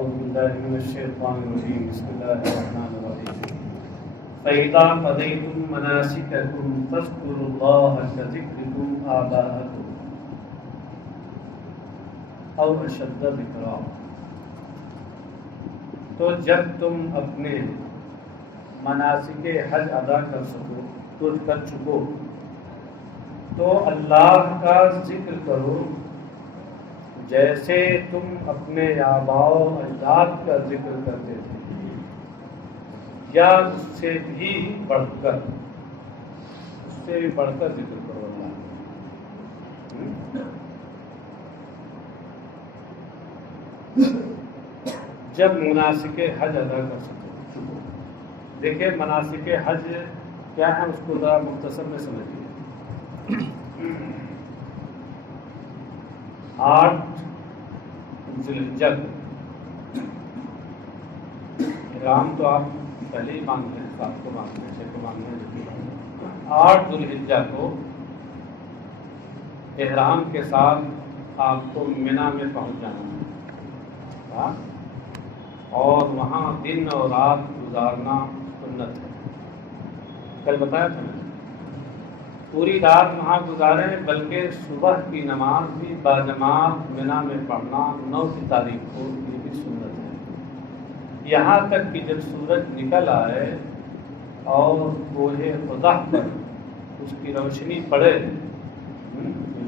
أعوذ بالله من الشيطان الرجيم بسم الله الرحمن الرحيم فإذا قضيتم مناسككم فاذكروا الله كذكركم آباءكم أو أشد ذكرا۔ تو جب تم اپنے مناسک حج ادا کر چکو تو اللہ کا ذکر کرو جیسے تم اپنے آباء و اجداد کا ذکر کرتے تھے، یا اس سے بھی بڑھ کر ذکر کرو اللہ۔ جب مناسک حج ادا کر سکو، دیکھیں مناسک حج کیا ہے اس کو ذرا مختصر میں سمجھیے۔ 8 ذی الحجہ، احرام تو آپ پہلے ہی مانگتے ہیں، 7 کو مانگتے ہیں، 6 کو مانگتے ہیں، 8 ذی الحجہ کو احرام کے ساتھ آپ کو منی میں پہنچ جانا ہے اور وہاں دن اور رات گزارنا سنت ہے۔ کل بتایا تھا میں، پوری رات وہاں گزاریں، بلکہ صبح کی نماز بھی باجماعت منی میں پڑھنا 9 تاریخ کو یہ بھی سنت ہے، یہاں تک کہ جب سورج نکل آئے اور کوہ خضر پر اس کی روشنی پڑے،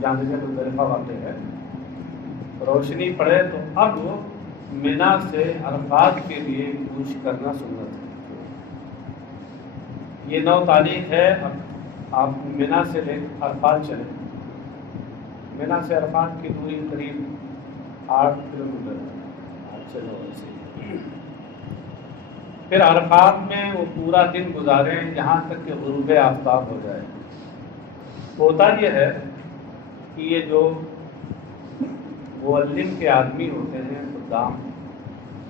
جہاں سے مزدلفہ واقع ہے، روشنی پڑے تو اب منی سے عرفات کے لیے کوچ کرنا سنت ہے۔ یہ 9 تاریخ ہے، اب آپ منی سے لے عرفات چلیں۔ منی سے عرفات کی دوری قریب 8 کلومیٹر ہے، چلو ایسے۔ پھر عرفات میں وہ پورا دن گزاریں یہاں تک کہ غروب آفتاب ہو جائے۔ ہوتا یہ ہے کہ یہ جو معلم کے آدمی ہوتے ہیں خدام،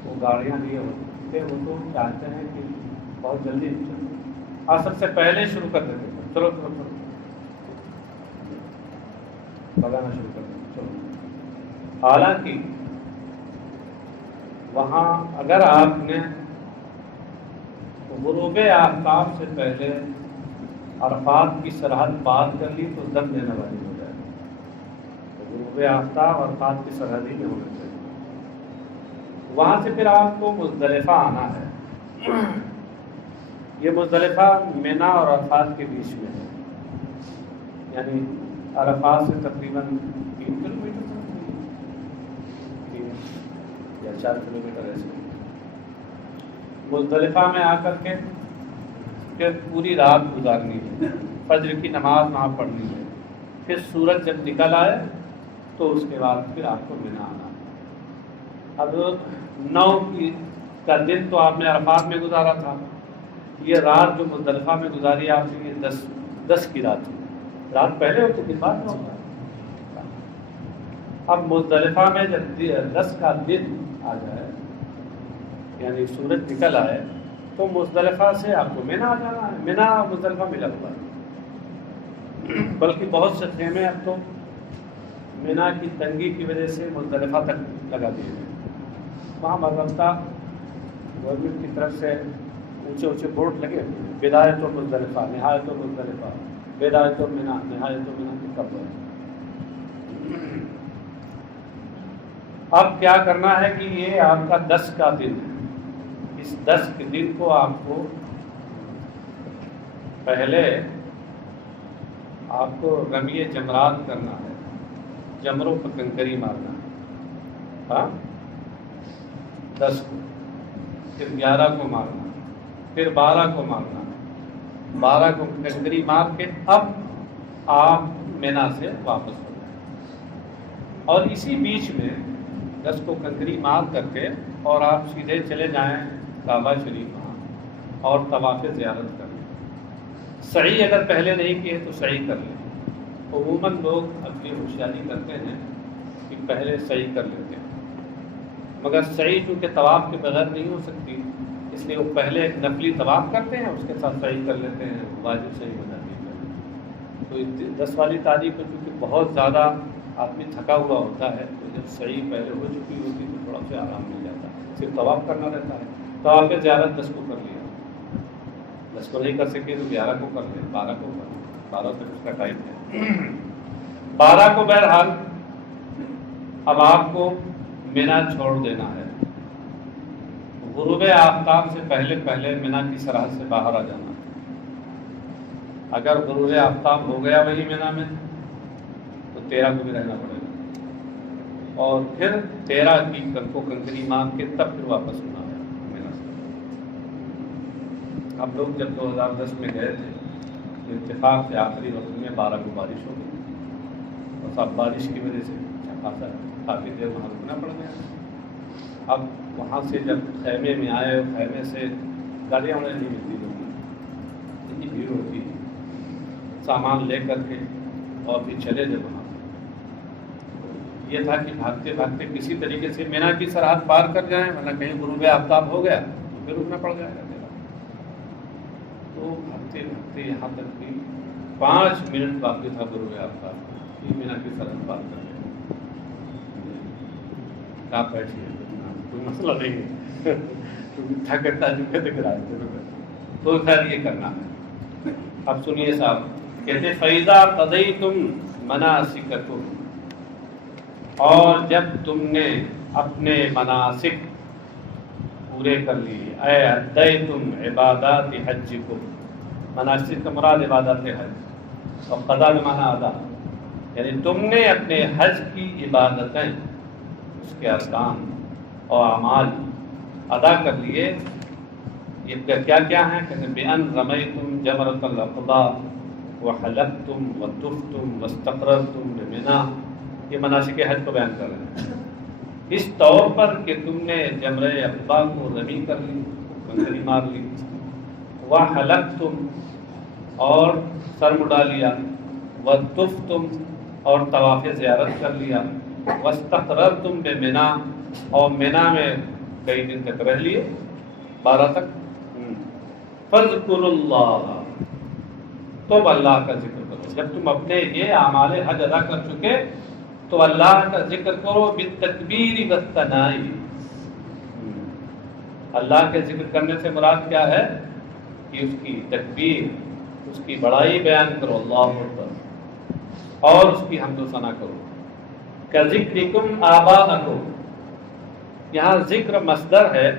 وہ گاڑیاں لیے ہوتے ہیں، وہ تو چاہتے ہیں کہ بہت جلدی عصر سے پہلے شروع کر دیتے ہیں، چلو بگانا شروع کر دیں، چلو۔ حالانکہ وہاں اگر آپ نے غروب آفتاب سے پہلے عرفات کی سرحد پار کر لی تو دم دینے والی ہو جائے گی۔ غروب آفتاب عرفات کی سرحد ہی میں ہونا چاہیے۔ وہاں سے پھر آپ کو مزدلفہ آنا ہے۔ یہ مزدلفہ منی اور عرفات کے بیچ میں ہے، یعنی عرفات سے تقریباً 3 کلومیٹر یا 4 کلومیٹر ایسے۔ مزدلفہ میں آ کر کے پھر پوری رات گزارنی ہے، فجر کی نماز وہاں پڑھنی ہے، پھر سورج جب نکل آئے تو اس کے بعد پھر آپ کو منی آنا ہے۔ اب 9 کا دن تو آپ نے عرفات میں گزارا تھا، یہ رات جو مزدلفہ میں گزاری آپ نے یہ 10 کی رات تھی، رات پہلے ہوتی تھی بعد میں ہوتا ہے۔ اب مزدلفہ میں جب 10 کا دن آ جائے یعنی سورج نکل آئے تو مزدلفہ سے آپ کو منی آ جانا ہے۔ منی اور مزدلفہ ملا ہوا ہے، بلکہ بہت سے خیمے اب تو منی کی تنگی کی وجہ سے مزدلفہ تک لگا دیے ہیں۔ وہاں باضابطہ گورنمنٹ کی طرف سے اونچے بورڈ لگے ہوئے ہیں، بدایت مزدلفہ، نہایت مزدلفہ، بدایت منی، نہایت منی کی کب ہے۔ اب کیا کرنا ہے کہ یہ آپ کا 10 کا دن ہے، اس 10 کے دن کو آپ کو پہلے آپ کو رمی جمرات کرنا ہے، جمروں پر کنکری مارنا ہے، ہاں 10 کو، پھر 11 کو مارنا، پھر 12 کو مارنا، 12 کو کنکری مار کے اب آپ منی سے واپس ہو جائیں، اور اسی بیچ میں 10 کو کنکری مار کر کے اور آپ سیدھے چلے جائیں کعبہ شریف وہاں اور طواف زیارت کر لیں۔ سعی اگر پہلے نہیں کیے تو سعی کر لیں، عموماً لوگ اپنی ہوشیاری کرتے ہیں کہ پہلے سعی کر لیتے ہیں، مگر سعی چونکہ طواف کے بغیر نہیں ہو سکتی، اس لیے وہ پہلے ایک نفلی طواف کرتے ہیں، اس کے ساتھ سعی کر لیتے ہیں، واجب سعی ہو جاتی ہے۔ تو 10 والی تاریخ کو چونکہ بہت زیادہ آدمی تھکا ہوا ہوتا ہے، تو جب سعی پہلے ہو چکی ہوتی تو تھوڑا سا آرام مل جاتا ہے۔ صرف طواف کرنا رہتا ہے. طواف زیارت 10 کو کر لیا, 10 کو نہیں کر سکے تو 11 کو کر لیں, 12 کو کر لیں, 12 تک اس کا ٹائم ہے. 12 کو بہرحال اب آپ کو مینا چھوڑ دینا ہے. غروب آفتاب سے پہلے پہلے مینا کی سرحد سے باہر آ جانا. اگر غروب آفتاب ہو گیا وہی مینا میں تو 13 کو بھی رہنا پڑے گا, اور پھر 13 کی کنکری مار کے تب پھر واپس ہونا ہے مینا سے. ہم لوگ جب 2010 میں گئے تھے تو اتفاق سے آخری وقت میں 12 کو بارش ہو گئی, اور سب بارش کی وجہ سے کافی دیر وہاں رکنا پڑ گیا. اب وہاں سے جب خیمے میں آئے, خیمے سے گاڑیاں انہیں نہیں ملتی, لوگوں اتنی بھیڑ ہوتی ہے, سامان لے کر کے اور پھر چلے جب وہاں. یہ تھا کہ بھاگتے بھاگتے کسی طریقے سے مینا کی سرحد پار کر جائیں, ورنہ کہیں غروب آفتاب ہو گیا تو پھر رکنا پڑ جائے گا میرا. تو بھاگتے بھاگتے یہاں تک بھی 5 منٹ باقی تھا غروب آفتاب, یہ مینا کی سرحد پار کر گئے. کہاں بیٹھیے, کوئی مسئلہ نہیں ہے, تھکتا چکے تھے راستے میں, تو خیر یہ کرنا ہے. اب سنیے صاحب, کہتے فَإِذَا قَضَيْتُمْ مَنَاسِكَكُمْ, اور جب تم نے اپنے مناسک پورے کر لیے, اے ادیتم عبادات حجکم, مناسک کا مراد عبادات حج, اور قضا بمعنی ادا, یعنی تم نے اپنے حج کی عبادتیں, اس کے ارکان اور اعمال ادا کر لیے. یہ کیا کیا ہیں؟ کہتے ہیں بِأَن رَمَيْتُمْ جَمْرَةَ الْعَقَبَةِ وَحَلَقْتُمْ وَطُفْتُمْ وَاسْتَقْرَرْتُمْ بِمِنَىٰ. یہ مناسک حج کو بیان کر رہے ہیں, اس طور پر کہ تم نے جمرہ عقبہ کو رمی کر لی, کنکری مار لی, وَحَلَقْتُمْ اور سر مڈا لیا, وَطُفْتُمْ اور طواف زیارت کر لیا, وَاسْتَقْرَرْتُمْ بِمِنَىٰ اور مینا میں کئی دن تک رہ لیے, 12 تک. فَاذْكُرُوا اللَّهَ, تو اللہ کا ذکر کرو. جب تم اپنے یہ اعمال حج ادا کر چکے تو اللہ کا ذکر کرو بالتکبیر والثناء. اللہ کے ذکر کرنے سے مراد کیا ہے کہ اس کی تکبیر, اس کی بڑائی بیان کرو, اللہ اکبر, اور اس کی حمد و ثنا کرو. کذکرکم آباءکم, یہاں ذکر مصدر ہے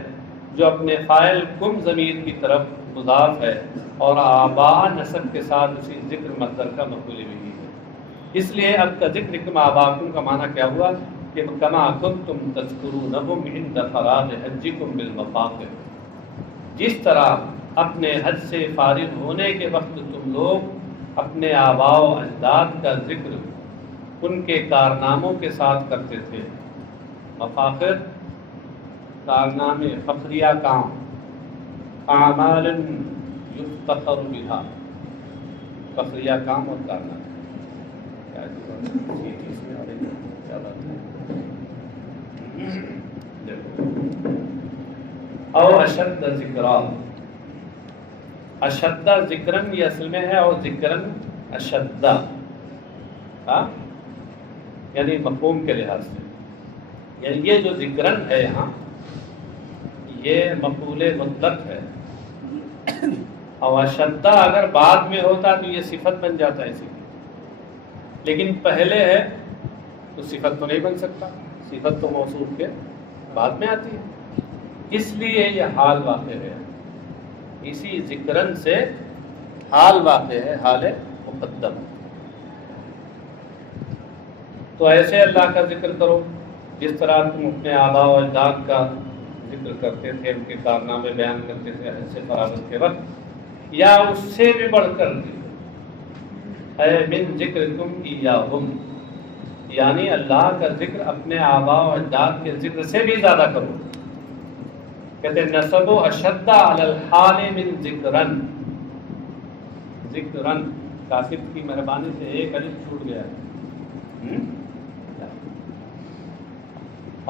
جو اپنے فاعل کم ضمیر کی طرف مضاف ہے, اور آباء نسب کے ساتھ اسی ذکر مصدر کا مفعول بھی ہے. اس لیے اب کا ذکرکم آباءکم کا معنی کیا ہوا کہ کما کنتم تذکرونہم عند فراغ حجکم بالمفاخر, جس طرح اپنے حج سے فارغ ہونے کے وقت تم لوگ اپنے آباء و اجداد کا ذکر ان کے کارناموں کے ساتھ کرتے تھے. مفاخر کارنامے, فخریہ کام, اعمال یفتخر بہا, فخریہ کام اور کارنامے. کیا بات ہے, او اشد ذکرا, اشد ذکرن یہ اصل میں ہے, اور ذکرن اشد, یعنی مفہوم کے لحاظ سے, یعنی یہ جو ذکرن ہے یہاں یہ مفعول مطلق ہے, اور اشدہ اگر بعد میں ہوتا تو یہ صفت بن جاتا ہے اسی کی, لیکن پہلے ہے تو صفت تو نہیں بن سکتا, صفت تو موصوف کے بعد میں آتی ہے, اس لیے یہ حال واقع ہے. اسی ذکرن سے حال واقع ہے, حال مقدم. تو ایسے اللہ کا ذکر کرو جس طرح تم اپنے آباء و اجداد کا ذکر کرتے تھے, ان کے کارنامے بیان کرتے تھے حج سے فراغت کے وقت, یا اس سے بھی بڑھ کر اے من ذکرکم ایاہم, یعنی اللہ کا ذکر اپنے آباء و اجداد کے ذکر سے بھی زیادہ کرو. کہتے ہیں نسب و اشد علی الحال من ذکرن, ذکرن کاتب کی مہربانی سے ایک الف چھوٹ گیا ہے,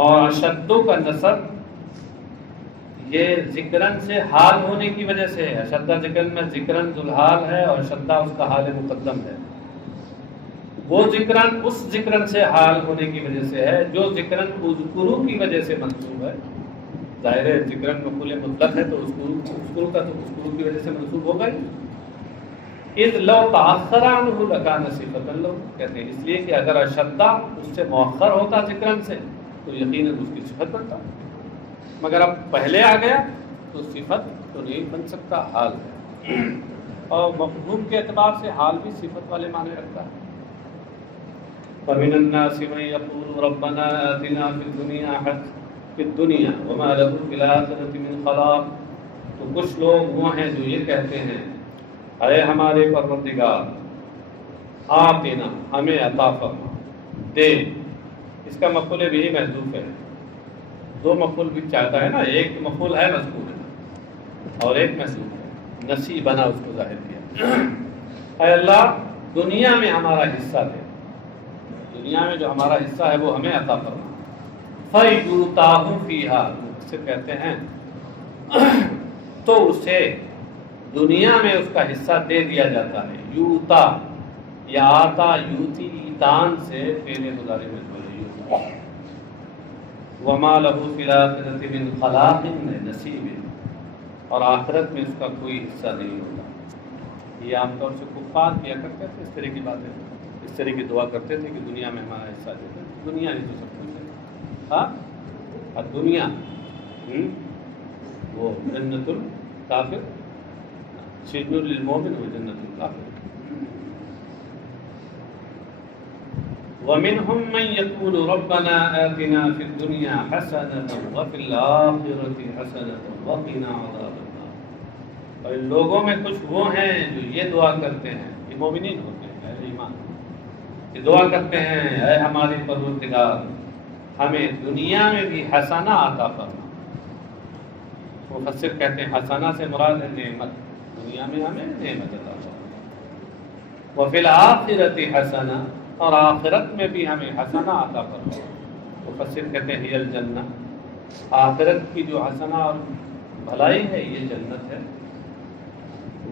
اور اشدو کا نسب یہ ذکرن سے حال ہونے کی وجہ سے ہے. اشدہ ذکرن میں ذکرن ذوالحال ہے اور اشدہ اس کا حال مقدم ہے. وہ ذکرن اس ذکرن سے حال ہونے کی وجہ سے ہے جو ذکرن اذکرو کی وجہ سے منصوب ہے, ظاہر ہے ذکرن مفعول مطلق ہے تو اذکر کا تو اذکر کی وجہ سے منصوب ہوگا ہی. اذ لو تاخر عنہ لکان صفۃ لو، کہتے ہیں اس لیے کہ اگر اشدہ اس سے مؤخر ہوتا ذکرن سے تو یقیناً اس کی صفت بنتا، مگر اب پہلے آ گیا تو صفت تو نہیں بن سکتا، حال ہے. اور مفہوم کے اعتبار سے حال بھی صفت والے معنی رکھتا ہے. فَمِنَ النَّاسِ مَن يَقُولُ رَبَّنَا آتِنَا فِي الدُّنْيَا وَمَا لَهُ فِي الْآخِرَةِ مِنْ خَلَاقٍ. تو کچھ لوگ وہ ہیں جو یہ کہتے ہیں اے ہمارے پروردگار آتنا، ہمیں عطا فرما، دے. اس کا مفعول بھی محذوف ہے. دو مفعول بھی چاہتا ہے نا، ایک مفعول ہے مذکور ہے اور ایک محذوف ہے، نسی بنا اس کو ظاہر کیا. اے اللہ دنیا میں ہمارا حصہ دے، دنیا میں جو ہمارا حصہ ہے وہ ہمیں عطا فرما. فَيُؤْتَاهُ فِيهَا، سے کہتے ہیں تو اسے دنیا میں اس کا حصہ دے دیا جاتا ہے. یوتا یا آتا یوتی ایتان سے فعل مضارع میں یوتا. وما له فی الآخرۃ من خلاق نصیب، اور آخرت میں اس کا کوئی حصہ نہیں ہوتا. یہ عام طور سے کفار کیا کرتے تھے اس طرح کی باتیں، اس طرح کی دعا کرتے تھے کہ دنیا میں ہمارا حصہ دے دیں. دنیا نہیں تو سب کچھ ہے. ہاں دنیا وہ جنت الکافر، سجن للمؤمن و جنت الکافر. ومنهم من يقول ربنا آتنا في الدنيا حسنة وفي الآخرة حسنة وقنا عذاب النار. اور ان لوگوں میں کچھ وہ ہیں جو یہ دعا کرتے ہیں، یہ مومنین ہوتے ہیں اہل ایمان، یہ دعا کرتے ہیں اے ہمارے پروردگار ہمیں دنیا میں بھی حسنہ عطا فرما. مفسر کہتے ہیں حسنہ سے مراد ہے نعمت، دنیا میں ہمیں نعمت عطا فرما. وفی الآخرۃ حسنہ، اور آخرت میں بھی ہمیں حسنہ عطا فرما. مفسر کہتے ہیں یہ الجنہ، آخرت کی جو حسنہ اور بھلائی ہے یہ جنت ہے.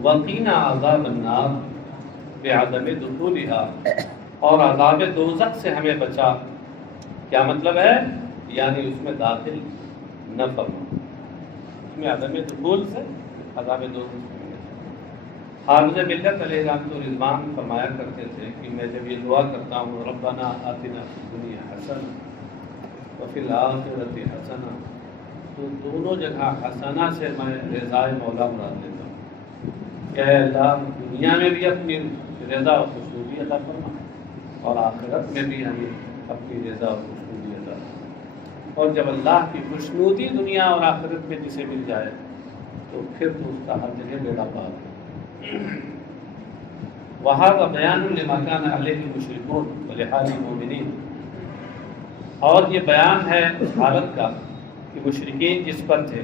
وقینا عذاب النار بعدم دخولها، اور عذاب دوزخ سے ہمیں بچا. کیا مطلب ہے؟ یعنی اس میں داخل نہ فرما، اس میں عدم دخول سے عذاب دوزخ. حافظ ملت علیہ رحمۃ الرضوان فرمایا کرتے تھے کہ میں جب یہ دعا کرتا ہوں ربنا آتنا فی الدنیا حسنہ وفی الآخرۃ حسنہ، تو دونوں جگہ حسنہ سے میں رضائے مولا مراد لیتا ہوں کہ اے اللہ دنیا میں بھی اپنی رضا و خوشنودی عطا فرما اور آخرت میں بھی ہمیں اپنی رضا و خوشنودی عطا فرما. اور جب اللہ کی خوشنودی دنیا اور آخرت میں جسے مل جائے تو پھر تو اس کا ہر جگہ بیڑا پار ہے. وَهَذَا بَيَانٌ لِمَا كَانَ عَلَيْهِ الْمُشْرِكُونَ وَلِحَالِ الْمُؤْمِنِينَ، اور یہ بیان ہے اس حالت کا کہ مشرکین جس پر تھے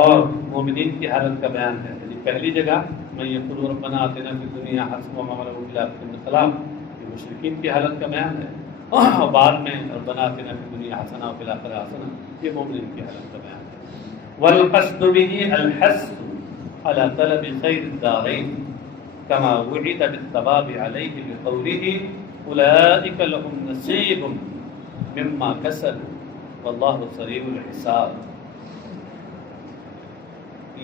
اور مومنین کی حالت کا بیان ہے. پہلی جگہ میں یقول ربنا آتنا فی الدنیا حسنہ وما لہ فی الآخرۃ من خلاق، یہ مشرکین کی حالت کا بیان ہے. اور بعد میں ربنا آتنا فی الدنیا حسنہ وفی الآخرۃ حسنہ، یہ مومنین کی حالت کا بیان ہے. والقصد به الحث على طلب خیر الدارین كما وعد بالثواب عليه بقوله اولئک لهم نصیب مما کسبوا واللہ سریع الحساب.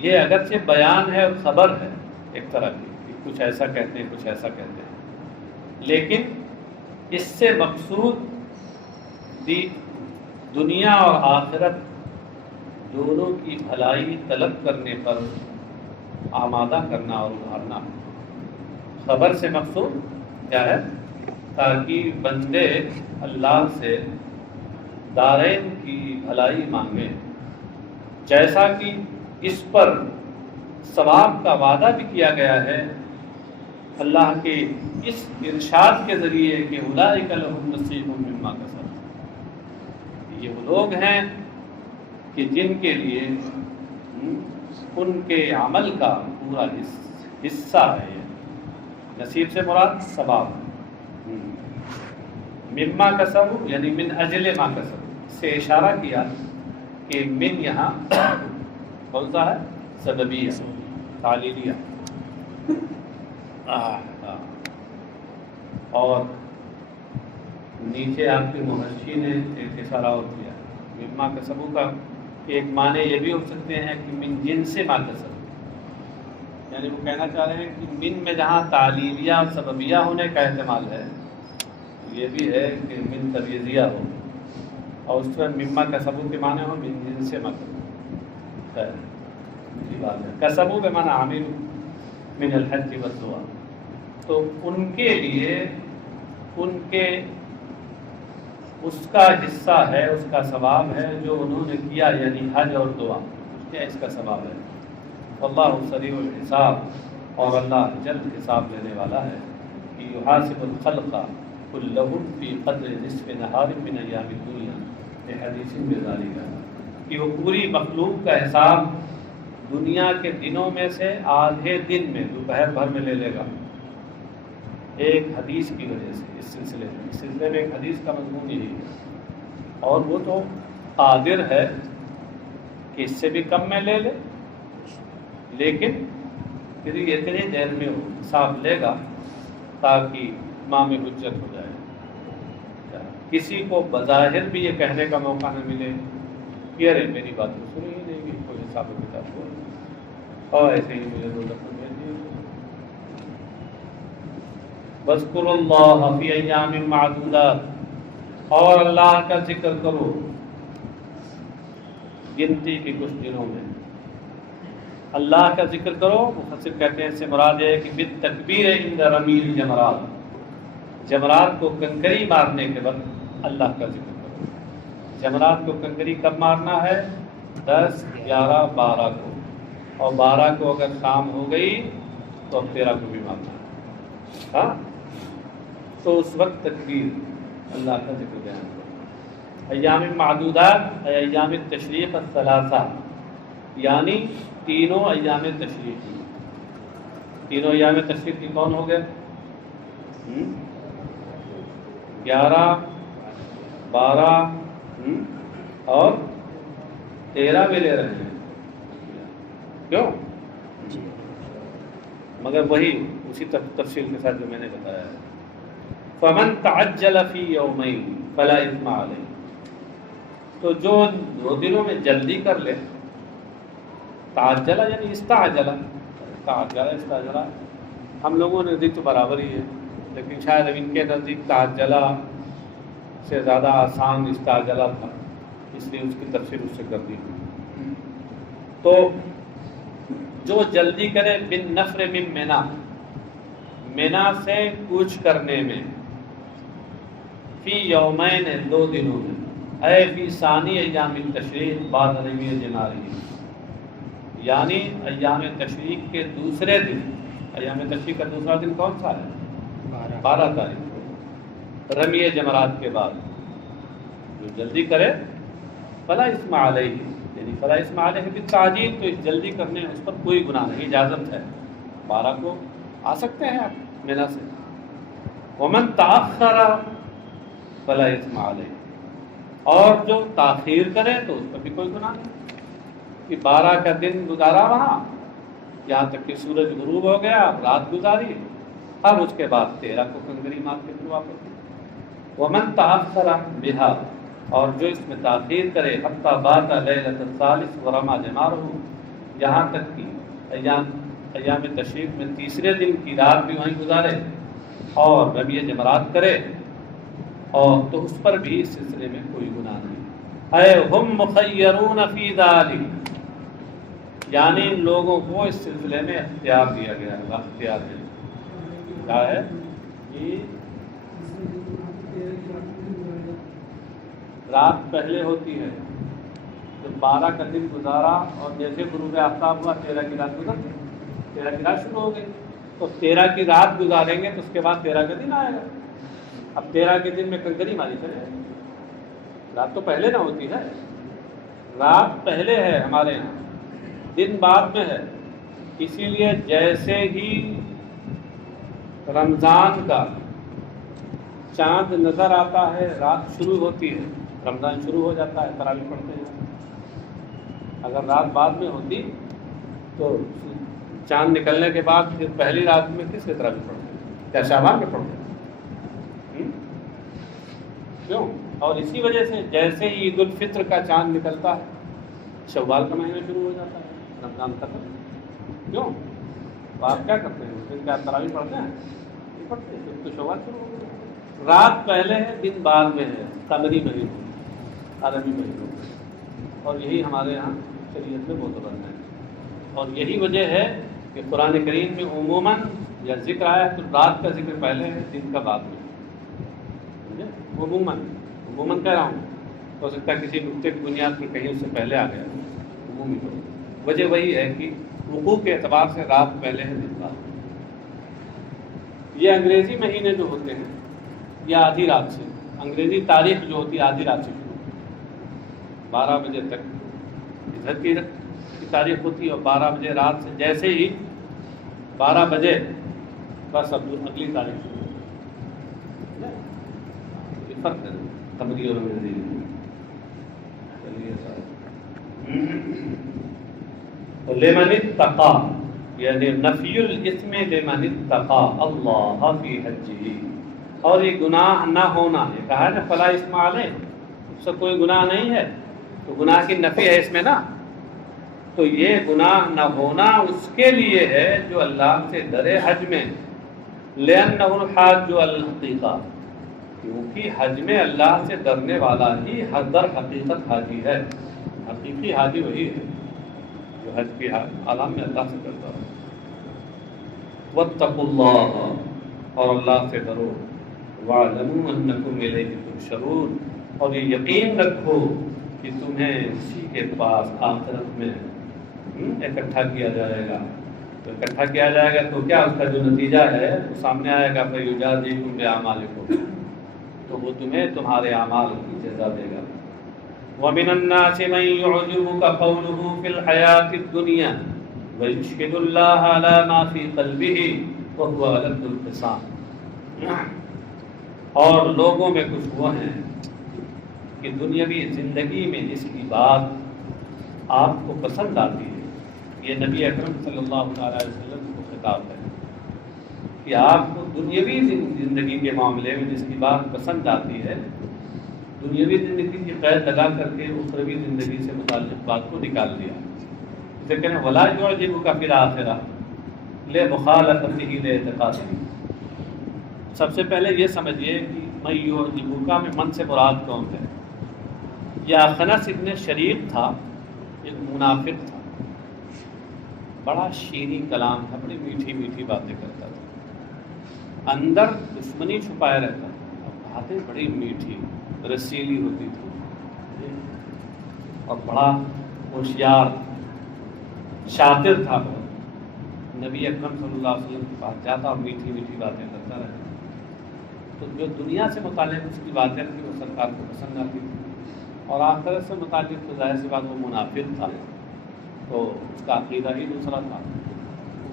یہ اگرچہ بیان ہے اور خبر ہے ایک طرح کی، کچھ ایسا کہتے ہیں کچھ ایسا کہتے ہیں، لیکن اس سے مقصود دی دنیا اور آخرت دونوں کی بھلائی طلب کرنے پر آمادہ کرنا اور ابھارنا. خبر سے مقصود کیا ہے؟ تاکہ بندے اللہ سے دارین کی بھلائی مانگیں، جیسا کہ اس پر ثواب کا وعدہ بھی کیا گیا ہے اللہ کے اس ارشاد کے ذریعے کہ اولئک لهم نصیب مما کسبوا. یہ وہ لوگ ہیں کہ جن کے لیے ان کے عمل کا پورا حصہ ہے. نصیب سے مراد ثواب. مما کسبوا یعنی من اجل ما کسبوا سے اشارہ کیا کہ من یہاں کون سا ہے؟ سببیہ تعلیلیہ. اور نیچے آپ کے محشی نے ایک اشارہ اور کیا مما کسبوا کا ایک معنی یہ بھی ہو سکتے ہیں کہ من جنس ما کسب، یعنی وہ کہنا چاہ رہے ہیں کہ من میں جہاں تعلیلیہ اور سببیہ ہونے کا احتمال ہے، یہ بھی ہے کہ من تبعیضیہ ہو، اور اس میں مما کسبو کے معنی ہو من جنس ما کسب، خیر یہ بات ہے۔ کسبو کے معنی عامل من الحج والدعا، تو ان کے لیے ان کے اس کا حصہ ہے، اس کا ثواب ہے جو انہوں نے کیا، یعنی حج اور دعا، کیا اس کا ثواب ہے۔ اللہ سریع الحساب، اور اللہ جلد حساب لینے والا ہے۔ کہ یحاسب الخلق کلهم فی قدر نصف نہار من ایام الدنیا، یہ حدیث بیزاری کا ہے کہ وہ پوری مخلوق کا حساب دنیا کے دنوں میں سے آدھے دن میں، دوپہر بھر میں لے لے گا، ایک حدیث کی وجہ سے۔ اس سلسلے میں ایک حدیث کا مضمون یہی ہے، اور وہ تو قادر ہے کہ اس سے بھی کم میں لے لے، لیکن پھر اتنی دیر میں وہ حساب لے گا تاکہ امام حجت ہو جائے، کسی کو بظاہر بھی یہ کہنے کا موقع نہ ملے کہ ارے میری بات تو سنی ہی نہیں گئی، کوئی حساب کتاب کو، اور ایسے ہی مجھے دوزخ میں بھیج دیا۔ وَاذْكُرُوا اللَّهَ فِي أَيَّامٍ مَّعْدُودَاتٍ، اور اللہ کا ذکر کرو گنتی کے کچھ دنوں میں۔ اللہ کا ذکر کرو، مفسر کہتے ہیں اس سے مراد ہے کہ بالتکبیر عند رمی الجمرات، جمرات کو کنکری مارنے کے وقت اللہ کا ذکر کرو۔ جمرات کو کنکری کب مارنا ہے؟ 10، 11، 12 کو، اور 12 کو اگر شام ہو گئی تو اب 13 کو بھی مارنا ہے، ہاں؟ تو اس وقت تکبیر اللہ کا ذکر بیان کرو۔ ایام معدودات ایام التشریق الثلاثہ، یعنی تینوں ایام تشریق کی۔ تینوں ایام تشریق کی کون ہو گئے؟ 11، 12 اور 13 بھی لے رہے ہیں، کیوں؟ مگر وہی اسی تفصیل کے ساتھ جو میں نے بتایا ہے۔ فمن تعجل فی یومین فلا اثم علیہ، تو جو 2 دنوں میں جلدی کر لے، تعجلہ یعنی استعجلہ، تعجلہ استعجلہ ہم لوگوں نے نزدیک تو برابر ہی ہے، لیکن شاید اب ان کے نزدیک تعجلہ سے زیادہ آسان استعجلہ تھا، اس لیے اس کی تفسیر اس سے کر دی۔ تو جو جلدی کرے بالنفر من منا، منا سے کوچ کرنے میں، فی یومین 2 دنوں میں، اے فی ثانی ایام التشریق بعد رمی الجماری، یعنی ایام تشریق کے دوسرے دن۔ ایام تشریق کا دوسرا دن کون سا ہے؟ 12 تاریخ کو، رمی جمرات کے بعد۔ جو جلدی کرے فلا اثم علیہ، یعنی فلا اثم علیہ بالتعجیل، تو اس جلدی کرنے اس پر کوئی گناہ نہیں، اجازت ہے، 12 کو آ سکتے ہیں آپ مینا سے۔ ومن تاخر فلا اثم علیہ، اور جو تاخیر کرے تو اس پر بھی کوئی گناہ نہیں، کہ 12 کا دن گزارا وہاں، یہاں تک کہ سورج غروب ہو گیا، رات گزاری، اب اس کے بعد 13 کو کنکری مار کے پھر واپس۔ ومن تاخر بہا، اور جو اس میں تاخیر کرے، حتی بات لیلۃ الثالث ورما جمارہ، یہاں تک کہ ایام تشریق میں تیسرے دن کی رات بھی وہیں گزارے اور رمی جمرات کرے، اور تو اس پر بھی اس سلسلے میں کوئی گناہ نہیں۔ اے ہم مخیرون فی ذلک، یعنی ان لوگوں کو اس سلسلے میں اختیار دیا گیا ہے، اختیار ہے، کیا ہے؟ رات پہلے ہوتی ہے، جب 12 کا دن گزارا اور جیسے غروب آفتاب ہوا 13 کی رات گزر گئی، 13 کی رات شروع ہو گئی، تو 13 کی رات گزاریں گے تو اس کے بعد 13 کا دن آئے گا۔ اب 13 کے دن میں کنکری ماری چلے، رات تو پہلے نہ ہوتی ہے، رات پہلے ہے ہمارے یہاں، دن بعد میں ہے۔ اسی لیے جیسے ہی رمضان کا چاند نظر آتا ہے، رات شروع ہوتی ہے، رمضان شروع ہو جاتا ہے، تراویح پڑھتے ہیں۔ اگر رات بعد میں ہوتی تو چاند نکلنے کے بعد پھر پہلی رات میں کس کے تراویح پڑھتے ہیں؟ کیا شعبان میں پڑھتے ہیں؟ کیوں؟ اور اسی وجہ سے جیسے ہی عید الفطر کا چاند نکلتا ہے شوال کا مہینہ شروع ہو جاتا ہے رمضان تک. کیوں؟ تو آپ کیا کرتے ہیں؟ اس دن کیا تراویح پڑھتے ہیں؟ نہیں پڑھتے. پھر تو شوال شروع ہو گیا. رات پہلے ہے، دن بعد میں ہے. قمری مہینہ، عربی مہینہ. اور یہی ہمارے یہاں شریعت میں معتبر ہے. اور یہی وجہ ہے کہ قرآن کریم میں عموماً یا ذکر آیا تو رات کا ذکر پہلے ہے، دن کا بعد میں. عموماً کہہ رہا ہوں، ہو سکتا ہے کسی نقطے کی بنیاد پر کہیں اس سے پہلے آ گیا. عمومی طور وجہ وہی ہے کہ وقوع کے اعتبار سے رات پہلے ہے، دن بعد. یہ انگریزی مہینے جو ہوتے ہیں یا آدھی رات سے، انگریزی تاریخ جو ہوتی ہے آدھی رات سے شروع 12 بجے تک ادھر کی تاریخ ہوتی ہے، اور 12 بجے رات سے جیسے ہی 12 بجے بس اب اگلی تاریخ شروع. یہ فرق ہے قمری اور انگریزی. چلیے لمن اتقى یعنی نفی الاسم لمن اتقى اللہ فی حجہ. اور یہ گناہ نہ ہونا ہے، کہا ہے نا فلا اسم علیہ، اس سے کوئی گناہ نہیں ہے، تو گناہ کی نفی ہے اس میں نا. تو یہ گناہ نہ ہونا اس کے لیے ہے جو اللہ سے ڈرے حج میں. لأنہ الحاج الحقیقہ، کیونکہ حج میں اللہ سے ڈرنے والا ہی در حقیقت حاجی ہے. حقیقی حاجی وہی ہے جو حج کی عالم میں اللہ سے ڈرتا ہے. واتقوا اللہ، اور اللہ سے ڈرو. واعلموا انکم الیہ تحشرون، اور یہ یقین رکھو کہ تمہیں اسی کے پاس آخرت میں اکٹھا کیا جائے گا. تو اکٹھا کیا جائے گا تو کیا اس کا جو نتیجہ ہے وہ سامنے آئے گا. فیجازیکم بأعمالکم، تو وہ تمہیں تمہارے اعمال کی جزا دے گا. ومن الناس من يعجبك قوله في الحياة الدنيا ويشهد الله على ما في قلبه وهو ألد الخصام. اور لوگوں میں کچھ وہ ہیں کہ دنیاوی زندگی میں جس کی بات آپ کو پسند آتی ہے، یہ نبی اکرم صلی اللہ علیہ وسلم کو خطاب ہے کہ آپ کو دنیاوی زندگی کے معاملے میں جس کی بات پسند آتی ہے، دنیاوی زندگی کی قید لگا کر کے اخروی زندگی سے متعلق بات کو نکال دیا. اسے کہتے ہیں ولا يعجبك في الآخرة لمخالفته لاعتقاده. سب سے پہلے یہ سمجھیے کہ من يعجبك میں من سے مراد کون ہے؟ یہ اخنس ابن شریق تھا، ایک منافق تھا، بڑا شیریں کلام تھا، بڑی میٹھی میٹھی باتیں کرتا تھا، اندر دشمنی چھپائے رہتا تھا، باتیں بڑی میٹھی رسیلی ہوتی تھی، اور بڑا ہوشیار شاطر تھا. بہت نبی اکرم صلی اللہ علیہ وسلم کے پاس جاتا اور میٹھی میٹھی باتیں کرتا رہتا. تو جو دنیا سے متعلق اس کی باتیں تھیں وہ سرکار کو پسند آتی تھی، اور آخرت سے متعلق تو ظاہر سی بات وہ منافق تھا، تو اس کا عقیدہ ہی دوسرا تھا.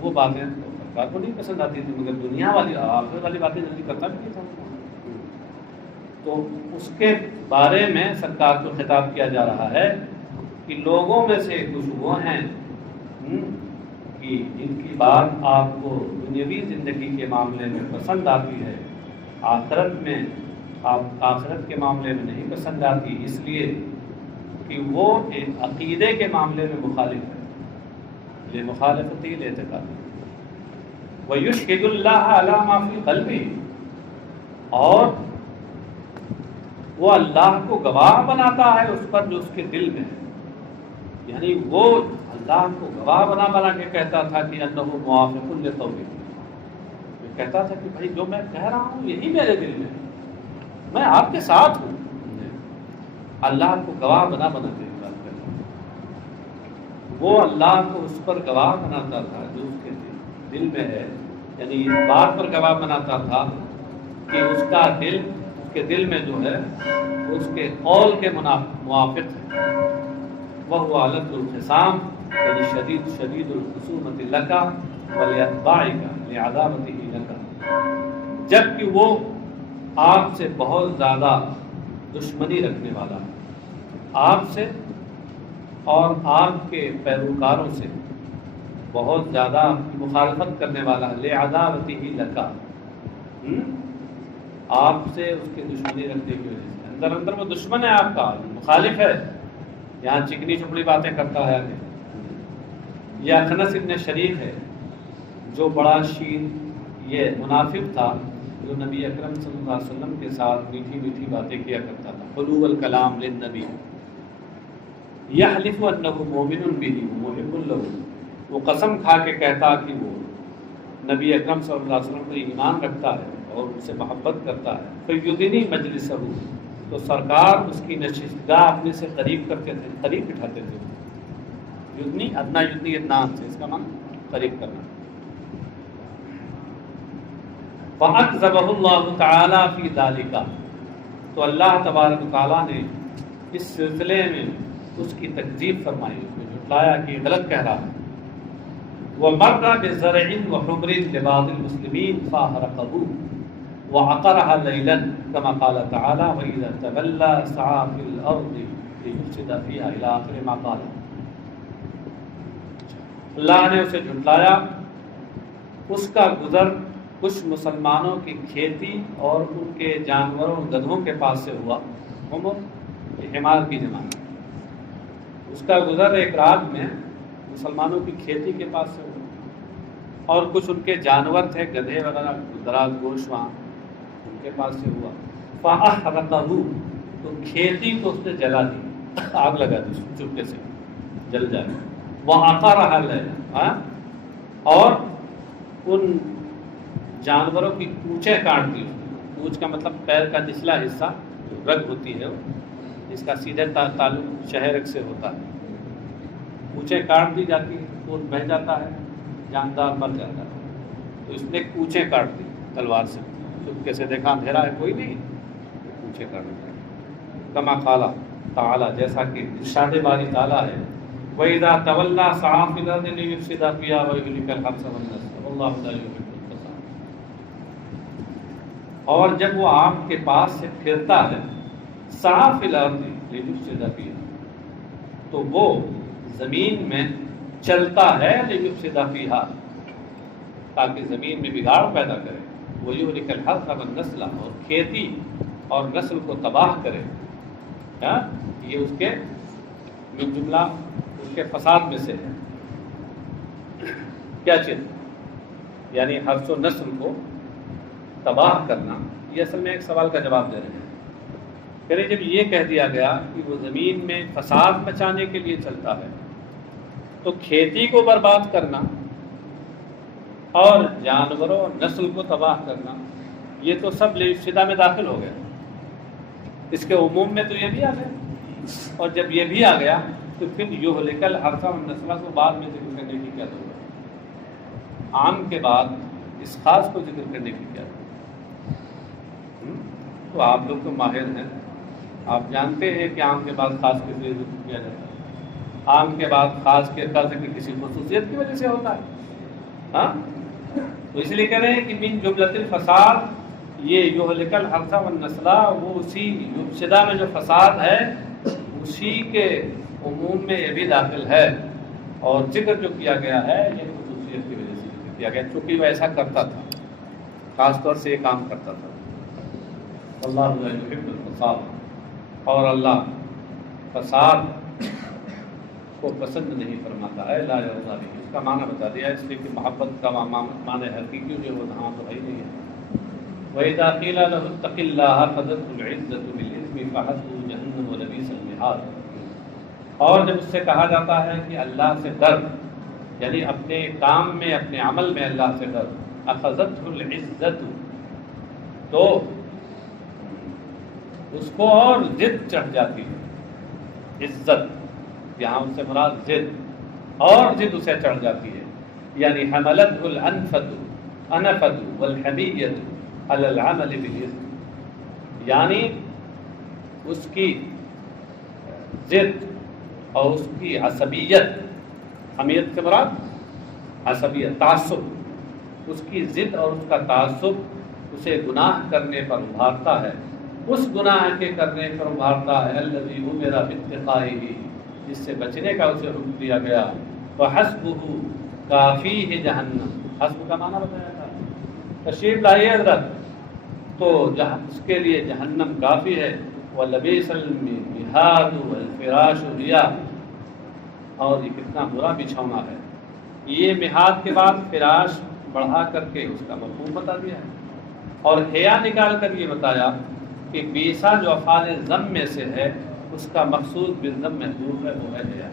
وہ باتیں تو سرکار کو نہیں پسند آتی تھی، مگر دنیا والی آخرت والی باتیں جلدی کرتا بھی نہیں تھا. تو اس کے بارے میں سرکار کو خطاب کیا جا رہا ہے کہ لوگوں میں سے کچھ وہ ہیں کہ جن کی بات آپ کو دنیاوی زندگی کے معاملے میں پسند آتی ہے، آخرت کے معاملے میں نہیں پسند آتی، اس لیے کہ وہ ایک عقیدے کے معاملے میں مخالف ہے. لمخالفتی الاعتقاد. وَيُشْهِدُ اللَّهَ عَلَى مَا فِي قَلْبِهِ، اور وہ اللہ کو گواہ بناتا ہے اس پر جو اس کے دل میں ہے. یعنی وہ اللہ کو گواہ بنا کے کہتا تھا کہ انہ موافق لقولی، وہ کہتا تھا کہ بھائی جو میں کہہ رہا ہوں یہی میرے دل میں ہے، میں آپ کے ساتھ ہوں. اللہ کو گواہ بنا کے بات کرتا تھا. وہ اللہ کو اس پر گواہ بناتا تھا جو اس کے دل میں ہے، یعنی اس بات پر گواہ بناتا تھا کہ اس کا دل، اس کے دل میں جو ہے اس کے قول کے موافق ہے. وَهُوَ أَلَدُّ الْخِصَامِ، یعنی شدید الخصومت لَكَ وَلِأَتْبَاعِكَ لِعَدَاوَتِهِ لَكَ، جبکہ وہ آپ سے بہت زیادہ دشمنی رکھنے والا ہے، آپ سے اور آپ کے پیروکاروں سے بہت زیادہ مخالفت کرنے والا ہے. لِعَدَاوَتِهِ لَكَ، آپ سے اس کی دشمنی رکھنے کی وجہ سے اندر وہ دشمن ہے، آپ کا مخالف ہے. یہاں چکنی چپڑی باتیں کرتا ہے یہ اخنس ابن شریک ہے جو بڑا شین یہ منافق تھا جو نبی اکرم صلی اللہ علیہ وسلم کے ساتھ میٹھی میٹھی باتیں کیا کرتا تھا. حلو الکلام للنبی یحلف انہ مؤمن بہ محب له، وہ قسم کھا کے کہتا کہ وہ نبی اکرم صلی اللہ علیہ وسلم پر ایمان رکھتا ہے اور اس سے محبت کرتا ہے. فیدنی مجلسہ، تو سرکار اس کی نشستگاہ اپنے سے قریب کرتے تھے، قریب بٹھاتے تھے. یدنی ادنا یدنی ادنان سے اس کا معنی قریب کرنا. فَأَكْذَبَهُ اللَّهُ تَعَالَى فِي ذَلِكَ، تو اللہ تبارک و تعالیٰ نے اس سلسلے میں اس کی تکذیب فرمائی، اس میں جھٹلایا کہ یہ غلط کہہ رہا ہے. وَمَرَّ بِزَرْعٍ وَحُمْرٍ لِبَعْضِ الْمُسْلِمِينَ فَأَحْرَقَهُ وَعَقَرَهَا لَيْلًا كَمَا قَالَ تَعَالَى وَإِذَا تَوَلَّى سَعَىٰ فِي الْأَرْضِ لِيُفْسِدَ فِيهَا إِلَىٰ آخِرِ مَا قَالَ. اللہ نے اسے جھٹلایا، اس کا گزر کچھ مسلمانوں کی کھیتی اور ان کے جانوروں گدھوں کے پاس سے ہوا. عمر یہ حمار کی جمع، اس کا گزر ایک رات میں مسلمانوں کی کھیتی کے پاس سے ہوا اور کچھ ان کے جانور تھے گدھے وغیرہ دراز گوش وہاں ان کے پاس سے ہوا. فَأَحْرَقَهُ، تو کھیتی کو اس نے جلا دی، آگ لگا دی چپکے سے جل جائے. وَعَقَرَهَا لَيْلًا، اور ان جانوروں کی پونچھیں کاٹ دی. پونچھ کا مطلب پیر کا نچلا حصہ جو رگ ہوتی ہے جس کا سیدھے تعلق شہرک سے ہوتا ہے، پونچھیں کاٹ دی جاتی ہے، خون بہہ جاتا ہے، جاندار مر جاتا ہے. تو اس نے پونچھیں کاٹ دی تلوار سے، چپکے سے دیکھا اندھیرا ہے کوئی نہیں، پونچھیں کاٹ دی. کما قال تعالی، جیسا کہ ارشاد باری تعالی ہے، وَإِذَا تَوَلَّى سَعَىٰ فِي الْأَرْضِ لِيُفْسِدَ فِيهَا وَيُهْلِكَ الْحَرْثَ وَالنَّسْلَ وَاللَّهُ لَا يُحِبُّ الْفَسَادَ. اور جب وہ آپ کے پاس سے پھرتا ہے سعیٰ فی الارض لیفسد فیہا، تو وہ زمین میں چلتا ہے لیفسد فیہا، تاکہ زمین میں بگاڑ پیدا کرے. ویہلک الحرث والنسل، اور کھیتی اور نسل کو تباہ کرے. یہ اس کے جملہ اس کے فساد میں سے ہے. کیا چیز؟ یعنی حرث و نسل کو تباہ کرنا. یہ اصل میں ایک سوال کا جواب دے رہے ہیں. کہ جب یہ کہہ دیا گیا کہ وہ زمین میں فساد مچانے کے لیے چلتا ہے، تو کھیتی کو برباد کرنا اور جانوروں نسل کو تباہ کرنا، یہ تو سب لیفسدہ میں داخل ہو گیا. اس کے عموم میں تو یہ بھی آ گیا، اور جب یہ بھی آ گیا تو پھر یہلک الحرث والنسل کو بعد میں ذکر کرنے کی کیا ضرورت؟ عام کے بعد اس خاص کو ذکر کرنے کی کیا ضرورت؟ تو آپ لوگ تو ماہر ہیں، آپ جانتے ہیں کہ عام کے بعد خاص کے لیے ذکر کیا جاتا ہے. عام کے بعد خاص کا ذکر کسی خصوصیت کی وجہ سے ہوتا ہے. ہاں، تو اس لیے کہہ رہے ہیں کہ من جملۃ الفساد، یہ یہلک الحرث والنسل، وہ اسی یفسدہ میں جو فساد ہے اسی کے عموم میں یہ بھی داخل ہے. اور ذکر جو کیا گیا ہے یہ خصوصیت کی وجہ سے ذکر کیا گیا، چونکہ وہ ایسا کرتا تھا، خاص طور سے یہ کام کرتا تھا. اللہ لا یحب الفساد، اور اللہ فساد کو پسند نہیں فرماتا ہے. لا یرضی بہ، اس کا معنی بتا دیا اس لیے کہ محبت کا معنی حقیقی جو وہ ہاں تو ہے ہی نہیں ہے. وَإِذَا قِيلَ لَهُ اتَّقِ اللَّهَ أَخَذَتْهُ الْعِزَّةُ بِالْإِثْمِ فَحَسْبُهُ جَهَنَّمُ وَلَبِئْسَ الْمِهَادُ. اور جب اس سے کہا جاتا ہے کہ اللہ سے ڈر، یعنی اپنے کام میں اپنے عمل میں اللہ سے ڈر. أَخَذَتْهُ الْعِزَّةُ، تو اس کو اور ضد چڑھ جاتی ہے. عزت یہاں اس سے مراد ضد، اور ضد اسے چڑھ جاتی ہے. یعنی حملته الأنفة والحمیة علی العمل بالإثم، یعنی اس کی ضد اور اس کی عصبیت، حمیت سے مراد عصبیت تعصب، اس کی ضد اور اس کا تعصب اسے گناہ کرنے پر ابھارتا ہے. اس گناہ کے کرنے پر ابھارتا ہے الذی امر باتقائہ، جس سے بچنے کا اسے حکم دیا گیا. وحسبہ، کافی ہے جہنم. حسب کا معنی بتایا تھا، تشریف لائیے حضرت. تو اس کے لیے جہنم کافی ہے. وَلَبِئْسَ الْمِهَادُ وَالْفِرَاشُ رِيَا، اور یہ کتنا برا بچھونا ہے۔ یہ مہاد کے بعد فراش بڑھا کر کے اس کا مفہوم بتا دیا ہے، اور حیا نکال کر یہ بتایا کہ بیسا جو افعال ضم میں سے ہے اس کا مقصود بالضم محذوف ہے، وہ ہے حیا۔